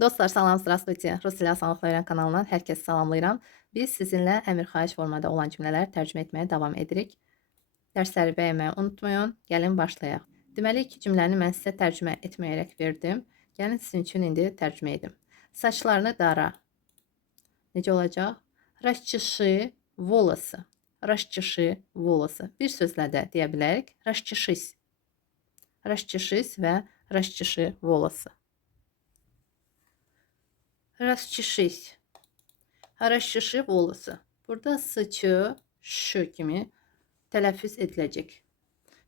Dostlar salam, здравствуйте. Rus dili asanlıqla öyrən kanalından hər kəsi salamlayıram. Biz sizinlə əmr xahiş formada olan cümlələri tərcümə etməyə davam edirik. Dərsləri bəyənməyi unutmayın. Gəlin başlayaq. Deməli, iki cümləni mən sizə tərcümə etməyərək verdim. Gəlin sizin üçün indi tərcümə edim. Saçlarını dara. Necə olacaq? Расчеши волосы. Расчеши волосы. Bir sözlə də deyə bilərik. Расчешись. Расчешись və расчеши волосы. Расчешись. Расчеши волосы. Burada sıçı, şu kimi tələffüz ediləcək.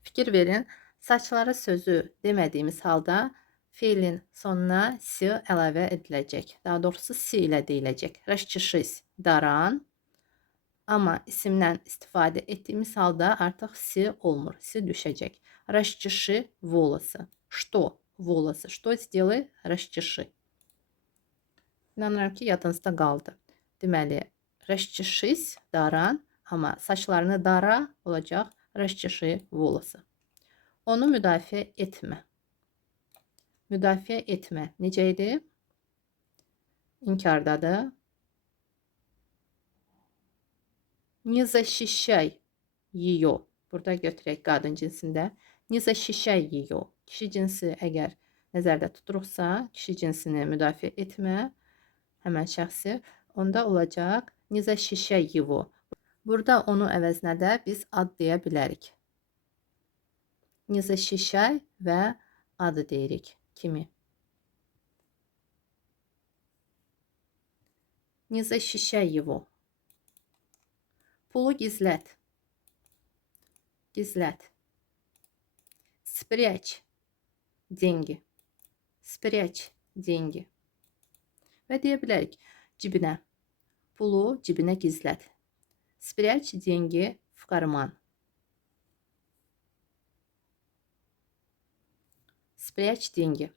Fikir verin, saçları sözü demədiyimiz halda fiilin sonuna si əlavə ediləcək. Daha doğrusu si ilə deyiləcək. Расчешись, daran. Amma isimdən istifadə etdiyimiz halda artıq si olmur. Si düşəcək. Расчеши волосы. Что? Волосы. Что сделай? Расчеши. İnanıram ki, yadınızda qaldı. Deməli, расчешись, daran, amma saçlarını dara olacaq расчеши волосы. Onu müdafiə etmə. Müdafiə etmə necə idi? İnkardadır. Не защищай ее. Burada götürək qadın cinsində. Не защищай ее. Kişi cinsi əgər nəzərdə tuturuqsa, kişi cinsini müdafiə etmə. Həmən şəxsi, onda olacaq не защищай его. Burada onu əvəzinə də biz ad deyə bilərik. Не защищай və adı deyirik. Kimi? Не защищай его. Pulu gizlət. Gizlət. Спрячь деньги. Спрячь деньги. Və deyə bilərik cibinə. Pulu cibinə gizlət. Спрячь деньги в карман. Спрячь деньги.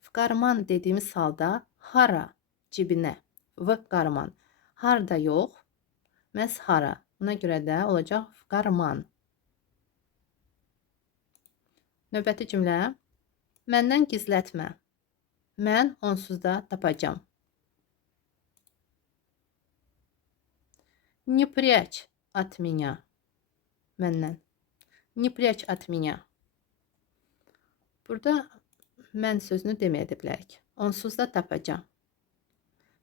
В карман dediğimiz halda hara cibinə. V karman. Harda yox. Məhz hara. Buna görə də olacaq v karman. Növbəti cümlə. Məndən gizlətmə. Mən onsuz da tapacağım. Не прячь от меня. Məndən. Не прячь от меня. Burada mən sözünü deməyə də bilərik. Onsuz da tapacağım.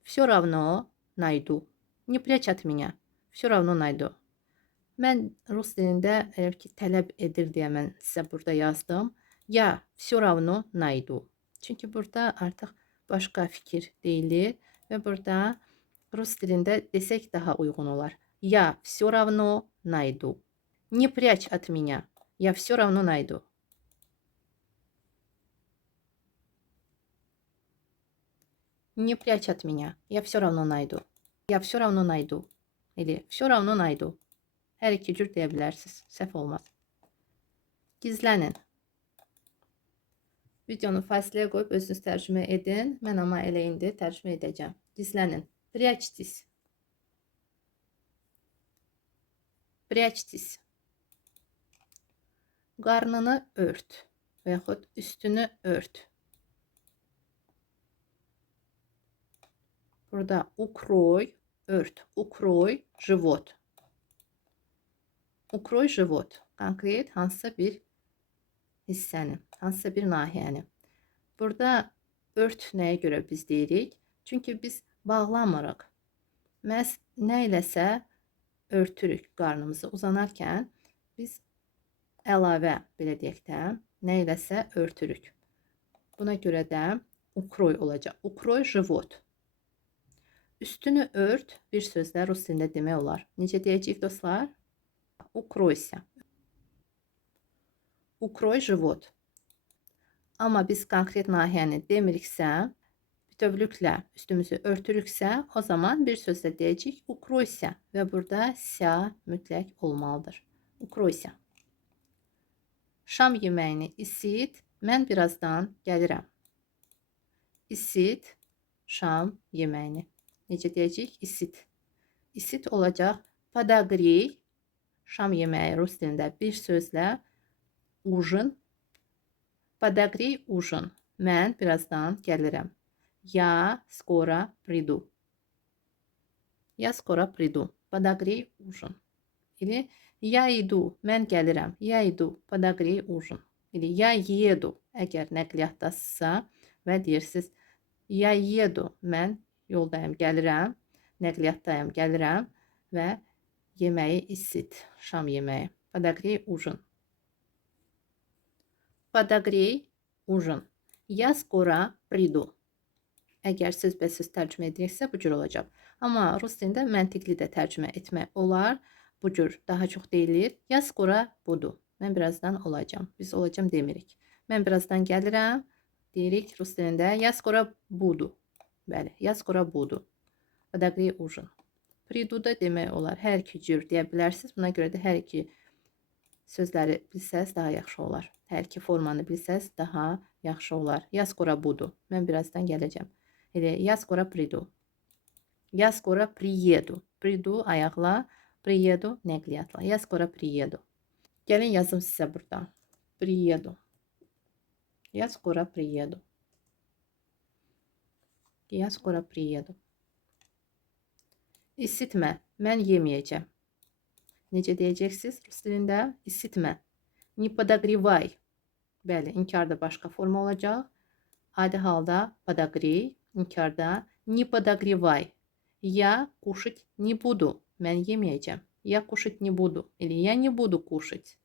Все равно найду. Не прячь от меня. Все равно найду. Mən rus dilində elə ki tələb edir deyə mən sizə burada yazdım. Ya все равно найду. Çünki burada artıq başqa fikir deyilir və burada rus dilində desək daha uyğun olar. Я все равно найду. Не прячь от меня. Я все равно найду. Не прячь от меня. Я все равно найду. Я все равно найду. Или все равно найду. Hər iki cür deyə bilərsiniz. Səhv olmaz. Gizlənin. Videonu fasiləyə qoyub özünüz tərcümə edin. Mən amma elə indi tərcümə edəcəm. Gizlənin. Прячьтесь. Прячьтесь. Qarnını ört və yaxud üstünü ört. Burada укрой, ört, укрой, живот. Укрой живот. Konkret hansısa bir hissəni, hansısa bir nahiyəni. Burada ört nəyə görə biz deyirik? Çünki biz bağlamırıq. Məhz nə iləsə örtürük qarnımızı uzanarkən biz əlavə, belə deyək də, nə iləsə örtürük. Buna görə də укрой olacaq. Укрой живот. Üstünü ört bir sözlə rus dilində demək olar. Necə deyəcəyik dostlar? Укройся. Укрой живот. Amma biz konkret nahiyəni demiriksə, bütövlüklə üstümüzü örtürüksə, o zaman bir sözlə deyəcəyik укройся və burada ся mütləq olmalıdır. Укройся. Şam yeməyini isit, mən birazdan gəlirəm. İsit, şam yeməyini. Necə deyəcəyik? İsit. İsit olacaq. Подогрей. Şam yeməyi rus dilində bir sözlə ужин. Подогрей ужин. Mən birazdan gəlirəm. Я скоро приду. Я скоро приду. Подогрей ужин. Или я иду. Mən gəlirəm. Я иду. Подогрей ужин. Или я еду. Əgər nəqliyyatdasınızsa və deyirsiniz я еду. Mən yoldayım, gəlirəm. Nəqliyyatdayım, gəlirəm və yeməyi isit. Şam yeməyi. Подогрей ужин. Подогрей ужин. Я скоро приду. Əgər sözbəsöz tərcümə ediriksə bu cür olacaq. Amma rus dilində məntiqli də tərcümə etmək olar. Bu cür daha çox deyilir. Я скоро буду. Mən birazdan olacağam. Biz olacağam demirik. Mən birazdan gəlirəm. Deyirik rus dilində я скоро буду. Bəli, я скоро буду. Подогрей ужин. Приду da demək olar. Hər iki cür deyə bilərsiniz. Buna görə də hər iki sözləri bilsəz daha yaxşı olar. Hər iki formanı bilsəz daha yaxşı olar. Я скоро буду. Mən birazdan gələcəm. Elə я скоро приду. Я скоро приеду. Приду ayaqla, приеду nəqliyyatla. Я скоро приеду. Gəlin yazım sizə burada. Приеду. Я скоро приеду. Я скоро приеду. İsitmə. Mən yeməyəcəm. Necə deyəcəksiniz rus dilində? İsitmə. Не подогревай. Bəli, inkarda başqa forma olacaq. Adi halda подогрей, inkarda не подогревай. Я кушать не буду. Mən yeməyəcəm. Я кушать не буду. Или я не буду кушать.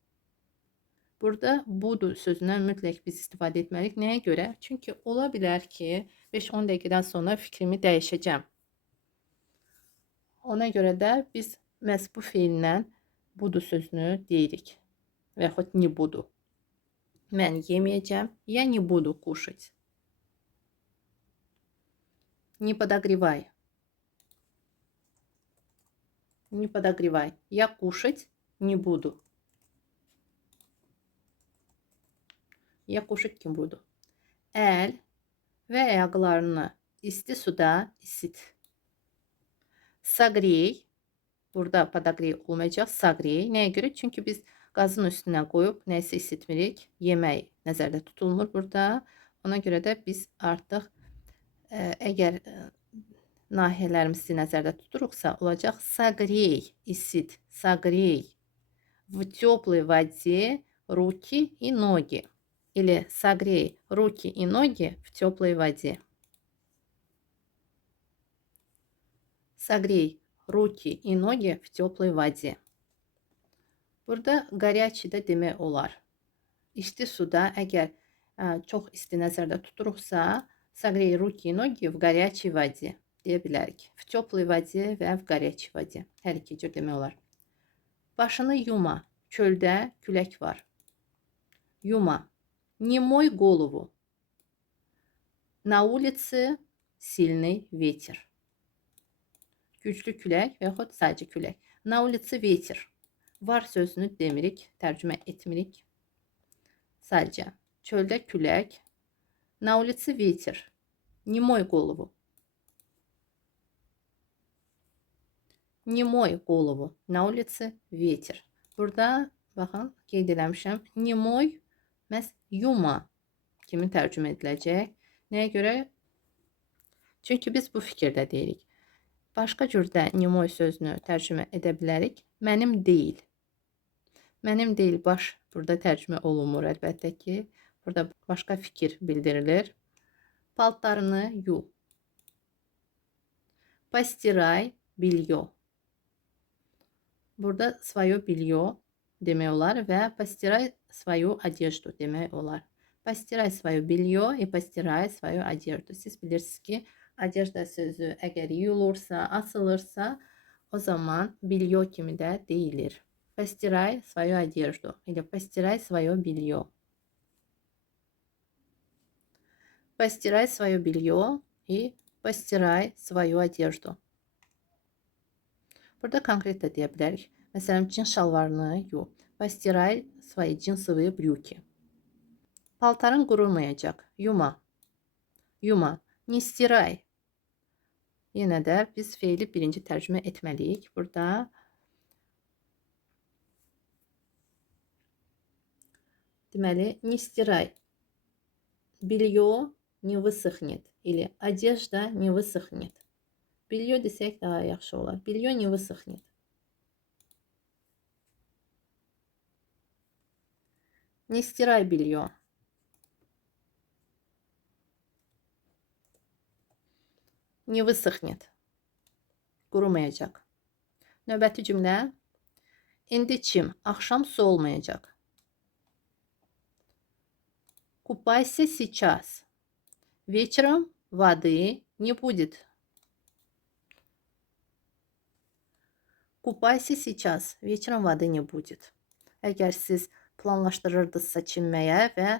Burada budu sözündən mütləq biz istifadə etməliyik. Nəyə görə? Çünki ola bilər ki 5-10 dəqiqədən sonra fikrimi dəyişəcəm. Ona görə də biz məhz bu feillə budu sözünü deyirik. Və yaxud не буду. Mən yeməyəcəm. Я не буду кушать. Не подогревай. Не подогревай. Я кушать не буду. Я кушать не буду. Əl və ayaqlarını isti suda isit. Согрей. Burada подогрей olmayacaq. Согрей. Nəyə görə? Çünki biz qazın üstünə qoyub nəyisə isitmirik. Yemək nəzərdə tutulmur burada. Ona görə də biz artıq əgər nahiyələrimizi nəzərdə tuturuqsa olacaq согрей, isit, согрей. В теплой воде руки и ноги. Или согрей руки и ноги в теплой воде. Согрей руки и ноги в теплой воде. Burada горячий də demək olar. İsti suda əgər çox isti nəzərdə tuturuqsa, согрей руки и ноги в горячей воде deyə bilərik. В теплой воде və в горячей воде. Hər iki cür demək olar. Başını yuma. Çöldə külək var. Yuma. Не мой голову. На улице сильный ветер. Güclü külək və yaxud sadəcə külək. На улице ветер. Var sözünü demirik, tərcümə etmirik. Sadəcə. Çöldə külək. На улице ветер. Не мой голову. Не мой голову. На улице ветер. Burada baxın, qeyd eləmişəm. Не мой məhz yuma kimi tərcümə ediləcək. Nəyə görə? Çünki biz bu fikirdə deyirik. Başqa cürdə nemoy sözünü tərcümə edə bilərik. Mənim deyil. Mənim deyil baş burada tərcümə olunmur əlbəttə ki. Burada başqa fikir bildirilir. Paltarını yu. Постирай белье. Burada свое белье demək olar və постирай свою одежду demək olar. Постирай свое белье и постирай свою одежду. Siz bilirsiniz ki, одежда sözü əgər yuyulursa, asılırsa, o zaman белье kimi də deyilir. Постирай свою одежду или постирай свое белье. Постирай свое белье и постирай свою одежду. Burada konkret də deyə bilərik. Məsələn, cins şalvarını yu. Постирай свои джинсовые брюки. Paltarın qurumayacaq. Yuma. Yuma. Не стирай. Yenə də biz feili birinci tərcümə etməliyik. Burada deməli, не стирай. Белье не высохнет. или одежда не высохнет. Белье desək daha yaxşı olar. Белье не высохнет. Не стирай белье. Не высохнет. Qurumayacaq. Növbəti cümlə. İndi çim, axşam su olmayacaq. Купайся сейчас. Вечером воды не будет. Купайся сейчас. Вечером воды не будет. Əgər siz planlaşdırırdınızsa çimməyə və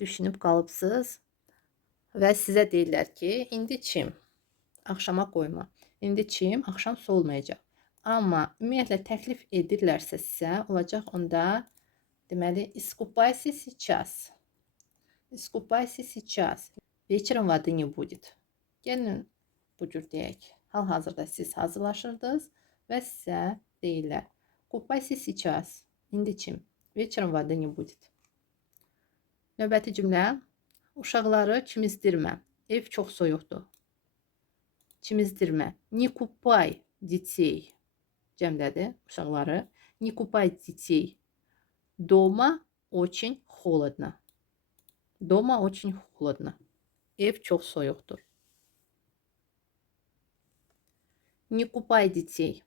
düşünüb qalıbsınız və sizə deyirlər ki, indi çim, axşama qoyma. İndi çim, axşam su olmayacaq. Amma ümumiyyətlə təklif edirlərsə sizə, olacaq onda deməli, искупайся сейчас. Искупайся сейчас. Вечером воды не будет. Gəlin bu cür deyək. Hal-hazırda siz hazırlaşırdınız və sizə deyirlər. Купайся сейчас. İndi çim. Вечером воды не будет. Növbəti cümlə. Uşaqları çimizdirmə. Ev çox soyuqdur. Çimizdirmə. Не купай детей. Cəmdədir uşaqları. Не купай детей. Дома очень холодно. Дома очень холодно. Ev çox soyuqdur. Не купай детей.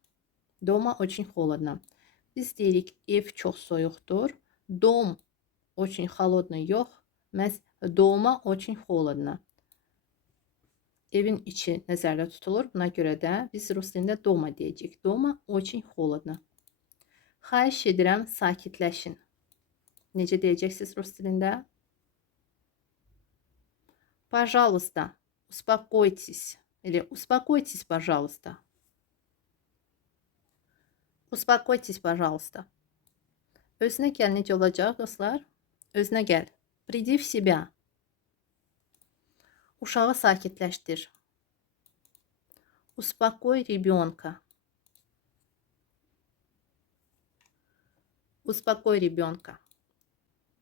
Дома очень холодно. Biz deyirik ev çox soyuqdur. Dom очень холодный yox. Məhz doma очень холодно. Evin içi nəzərdə tutulur. Buna görə də biz rus dilində doma deyəcəyik. Doma очень холодно. Xahiş edirəm, sakitləşin. Necə deyəcəksiniz rus dilində? Пожалуйста, успокойтесь. Или успокойтесь, пожалуйста. Успокойтесь, пожалуйста. Özünə gəl necə olacaq dostlar? Özünə gəl. Приди в себя. Uşağı sakitləşdir. Успокой ребенка. Успокой ребенка.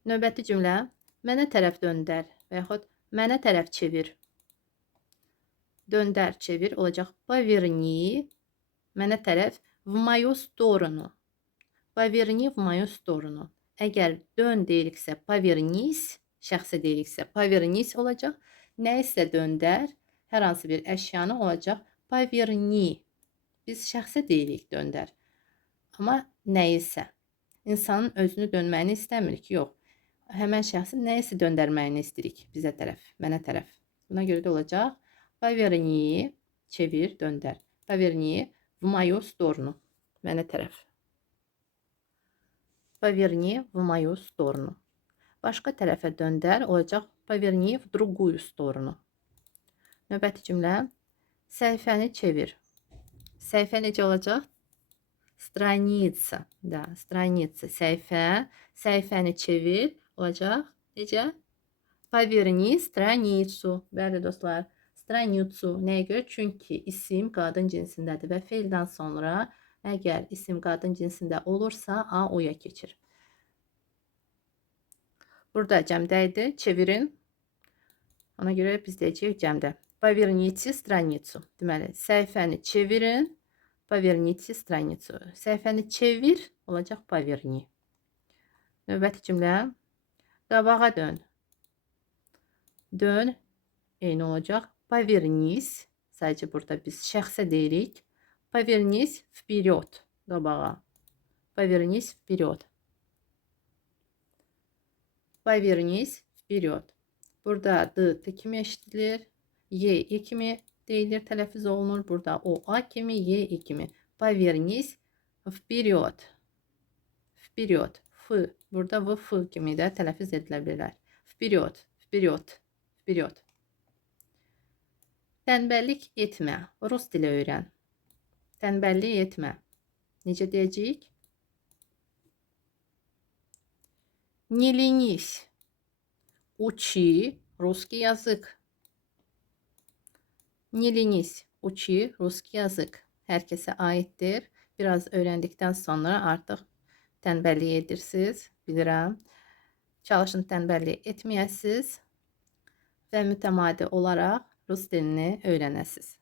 Növbəti cümlə. Mənə tərəf döndər və yaxud mənə tərəf çevir. Döndər, çevir olacaq. Поверни. Mənə tərəf. В мою сторону. Поверни в мою сторону. Əgər dön deyiriksə повернись, şəxsə deyiriksə повернись olacaq. Nə isə döndər, hər hansı bir əşyanı olacaq поверни. Biz şəxsə deyirik döndər. Amma nə isə. İnsanın özünü dönməyini istəmirik, yox. Həmən şəxsin nə isə döndərməyini istəyirik bizə tərəf, mənə tərəf. Buna görə də olacaq поверни, çevir, döndər. Поверни в мою сторону. Mənə tərəf. Поверни в мою сторону. Başqa tərəfə döndər olacaq. Поверни в другую сторону. Növbəti cümlə. Səhifəni çevir. Səhifə necə olacaq? Страница. Da, страница. Səhifə. Səhifəni çevir olacaq. Necə? Поверни страницу. Bəli dostlar. Страницу. Nəyə görə? Çünki isim qadın cinsindədir və feildən sonra əgər isim qadın cinsində olursa A o-ya keçir. Burada cəmdə idi. Çevirin. Ona görə biz deyəcəyik cəmdə. Поверните страницу. Deməli, səhifəni çevirin. Поверните страницу. Səhifəni çevir olacaq поверни. Növbəti cümlə. Qabağa dön. Dön. Eyni olacaq. Повернись. Sadəcə burada biz şəxsə deyirik. Повернись вперед. Qabağa. Повернись вперед. Повернись вперед. Burada D T kimi eşitilir. Y E kimi deyilir, tələffüz olunur. Burada O A kimi, Y E kimi. Повернись вперед. Вперед. F. Burada V F kimi də tələffüz edilə bilər. Вперед. Вперед. Вперед. Tənbəllik etmə. Rus dili öyrən. Tənbəllik etmə. Necə deyəcəyik? Не ленись. Учи русский язык. Не ленись. Учи русский языk. Hər kəsə aiddir. Biraz öyrəndikdən sonra artıq tənbəllik edirsiniz. Bilirəm. Çalışın tənbəllik etməyəsiniz və mütəmadi olaraq rus dilini öyrənəsiz.